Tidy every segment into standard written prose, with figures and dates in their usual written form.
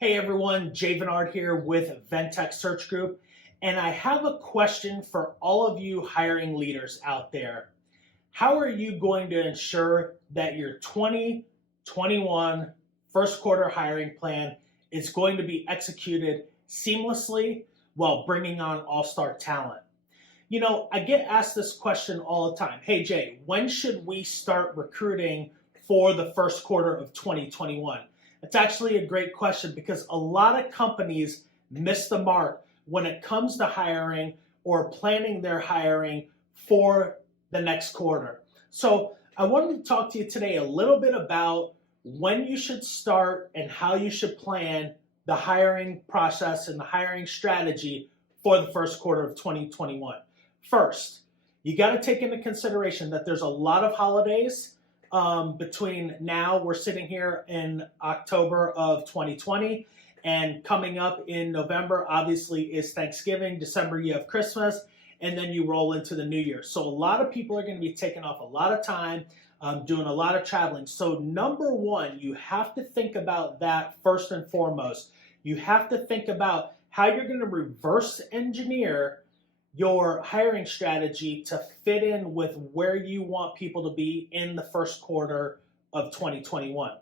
Hey everyone, Veniard here with Ventech Search Group, and I have a question for all of you hiring leaders out there. How are you going to ensure that your 2021 first quarter hiring plan is going to be executed seamlessly while bringing on all-star talent? You know, I get asked this question all the time. Hey Jay, when should we start recruiting for the first quarter of 2021? It's actually a great question because a lot of companies miss the mark when it comes to hiring or planning their hiring for the next quarter. So I wanted to talk to you today a little bit about when you should start and how you should plan the hiring process and the hiring strategy for the first quarter of 2021. First, you got to take into consideration that there's a lot of holidays between now. We're sitting here in October of 2020, and coming up in November, obviously, is Thanksgiving. December, you have Christmas, and then you roll into the new year. So a lot of people are going to be taking off a lot of time, doing a lot of traveling. So number one, you have to think about that first and foremost. You have to think about how you're going to reverse engineer your hiring strategy to fit in with where you want people to be in the first quarter of 2021.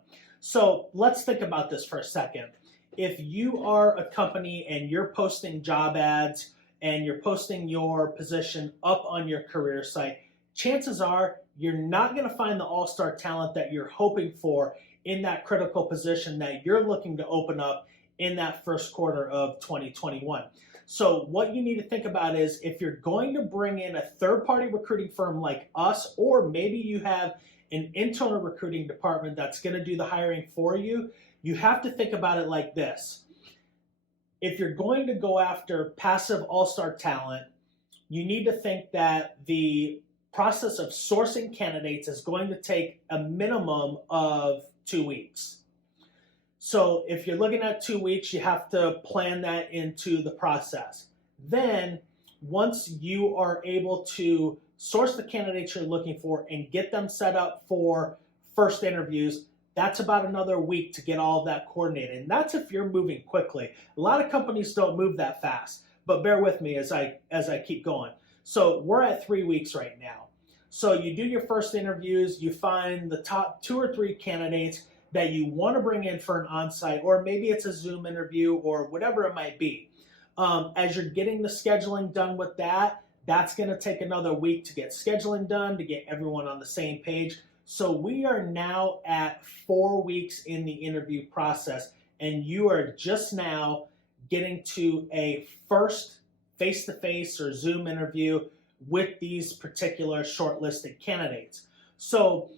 So let's think about this for a second. If you are a company and you're posting job ads and you're posting your position up on your career site, chances are you're not going to find the all-star talent that you're hoping for in that critical position that you're looking to open up in that first quarter of 2021. So what you need to think about is if you're going to bring in a third-party recruiting firm like us, or maybe you have an internal recruiting department that's going to do the hiring for you, you have to think about it like this. If you're going to go after passive all-star talent, you need to think that the process of sourcing candidates is going to take a minimum of 2 weeks. So if you're looking at 2 weeks, you have to plan that into the process. Then once you are able to source the candidates you're looking for and get them set up for first interviews, that's about another week to get all of that coordinated. And that's if you're moving quickly. A lot of companies don't move that fast, but bear with me as I keep going. So we're at 3 weeks right now. So you do your first interviews, you find the top 2 or 3 candidates that you want to bring in for an on-site, or maybe it's a Zoom interview or whatever it might be. As you're getting the scheduling done with that, that's going to take another week to get scheduling done, to get everyone on the same page. So we are now at 4 weeks in the interview process, and you are just now getting to a first face-to-face or Zoom interview with these particular shortlisted candidates. So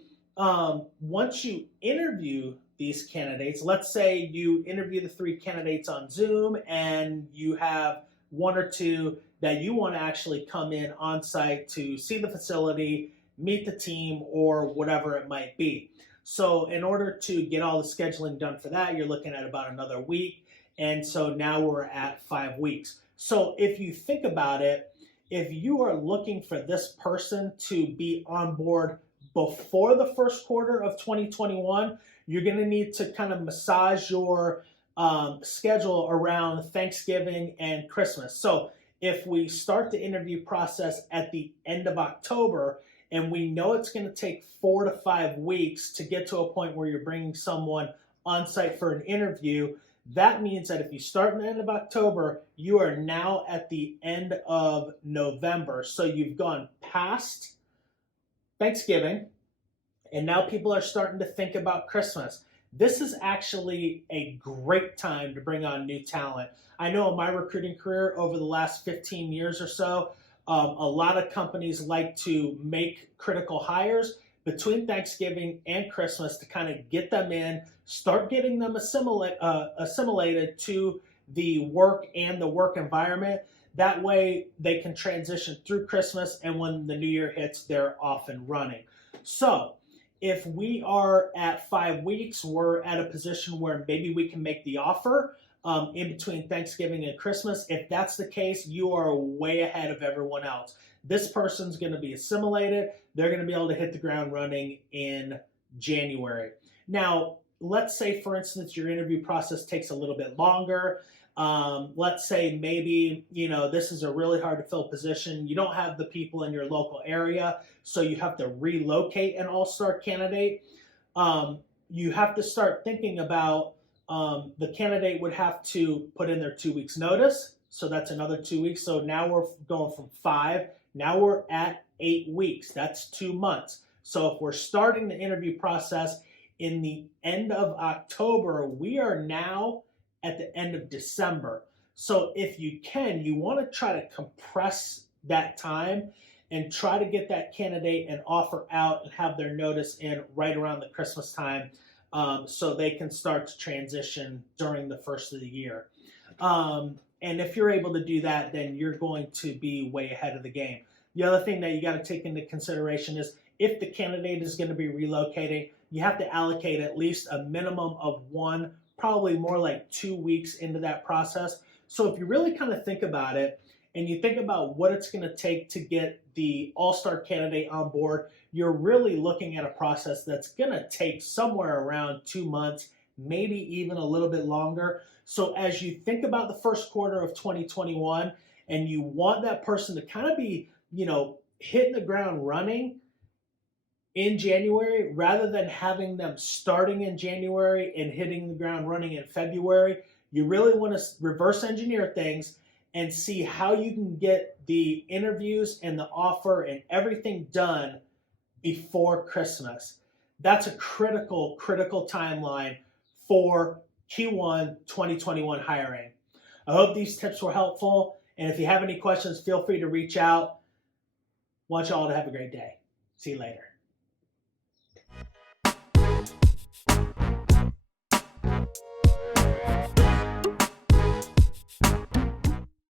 once you interview these candidates, let's say you interview the 3 candidates on Zoom and you have 1 or 2 that you want to actually come in on site to see the facility, meet the team, or whatever it might be. So in order to get all the scheduling done for that, you're looking at about another week. And so now we're at 5 weeks. So if you think about it, if you are looking for this person to be on board before the first quarter of 2021, you're going to need to kind of massage your schedule around Thanksgiving and Christmas. So if we start the interview process at the end of October, and we know it's going to take 4 to 5 weeks to get to a point where you're bringing someone on site for an interview, that means that if you start in the end of October, you are now at the end of November. So you've gone past Thanksgiving, and now people are starting to think about Christmas. This is actually a great time to bring on new talent. I know in my recruiting career over the last 15 years or so, a lot of companies like to make critical hires between Thanksgiving and Christmas to kind of get them in, start getting them assimilated to the work and the work environment. That way they can transition through Christmas, and when the new year hits, they're off and running. So if we are at 5 weeks, we're at a position where maybe we can make the offer in between Thanksgiving and Christmas. If that's the case, you are way ahead of everyone else. This person's going to be assimilated. They're going to be able to hit the ground running in January. Now, let's say, for instance, your interview process takes a little bit longer. Let's say maybe, this is a really hard to fill position. You don't have the people in your local area, so you have to relocate an all-star candidate. You have to start thinking about the candidate would have to put in their 2 weeks notice. So that's another 2 weeks. So now we're going from 5. Now we're at 8 weeks. That's 2 months. So if we're starting the interview process in the end of October, we are now at the end of December. So if you can, you want to try to compress that time and try to get that candidate an offer out and have their notice in right around the Christmas time, so they can start to transition during the first of the year. And if you're able to do that, then you're going to be way ahead of the game. The other thing that you got to take into consideration is if the candidate is going to be relocating, you have to allocate at least a minimum of 1, probably more like 2 weeks into that process. So if you really kind of think about it and you think about what it's going to take to get the all-star candidate on board, you're really looking at a process that's going to take somewhere around 2 months, maybe even a little bit longer. So as you think about the first quarter of 2021 and you want that person to kind of be, hitting the ground running in January, rather than having them starting in January and hitting the ground running in February, you really want to reverse engineer things and see how you can get the interviews and the offer and everything done before Christmas. That's a critical timeline for Q1 2021 hiring. I hope these tips were helpful. And if you have any questions, feel free to reach out. Want you all to have a great day. See you later.